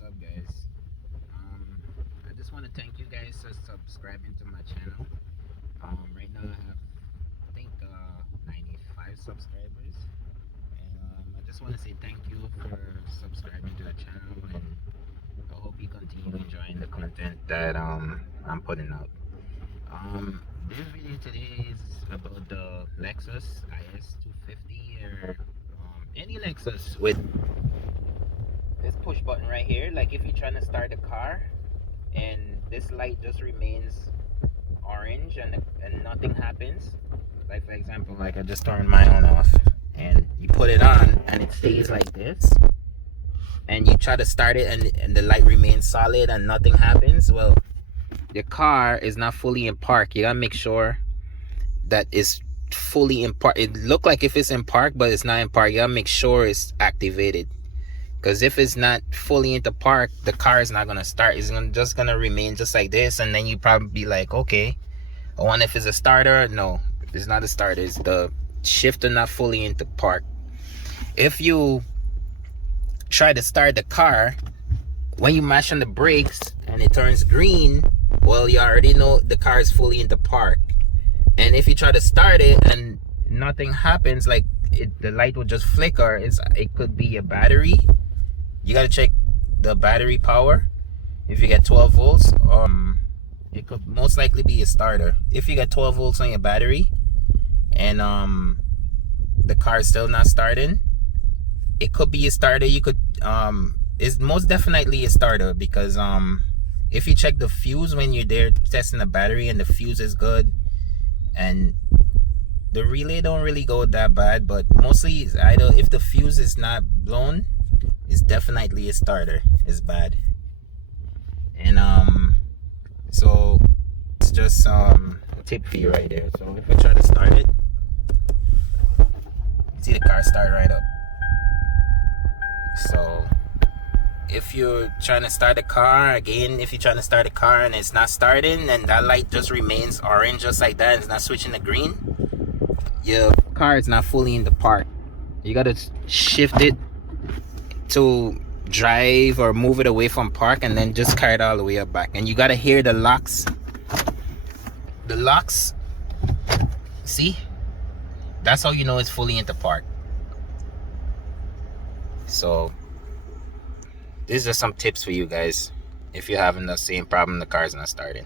what's up, guys? I just want to thank you guys for subscribing to my channel. Right now I have, I think, 95 subscribers, and I just want to say thank you for subscribing to the channel, and I hope you continue enjoying the content that I'm putting out. This video today is about the Lexus is250, or any Lexus with this push button right here. Like if you're trying to start a car and this light just remains orange and nothing happens, like for example, like I just turned mine on off, and you put it on and it stays like this, and you try to start it and the light remains solid and nothing happens, well, the car is not fully in park. You gotta make sure that it's fully in park. It look like if it's in park, but it's not in park. You gotta make sure it's activated, because if it's not fully into park, the car is not gonna start. It's just gonna remain just like this, and then you probably be like, okay, I wonder if it's a starter. No, it's not a starter. It's the shifter not fully into park. If you try to start the car, when you mash on the brakes and it turns green, well, you already know the car is fully into park. And if you try to start it and nothing happens, like the light will just flicker, it could be a battery. You got to check the battery power. If you get 12 volts, it could most likely be a starter. If you get 12 volts on your battery and the car is still not starting, it could be a starter. You could it's most definitely a starter, because if you check the fuse when you're there testing the battery and the fuse is good and the relay don't really go that bad, but mostly it's either, if the fuse is not blown, it's definitely a starter. It's bad. And so it's just a tip for you right there. So if I try to start it, see the car start right up. So if you're trying to start a car, again, if you're trying to start a car and it's not starting and that light just remains orange just like that, and it's not switching to green, your car is not fully in the park. You gotta shift it to drive or move it away from park, and then just carry it all the way up back. And you gotta hear the locks. The locks, see? That's how you know it's fully into park. So these are some tips for you guys if you're having the same problem, the car's not starting.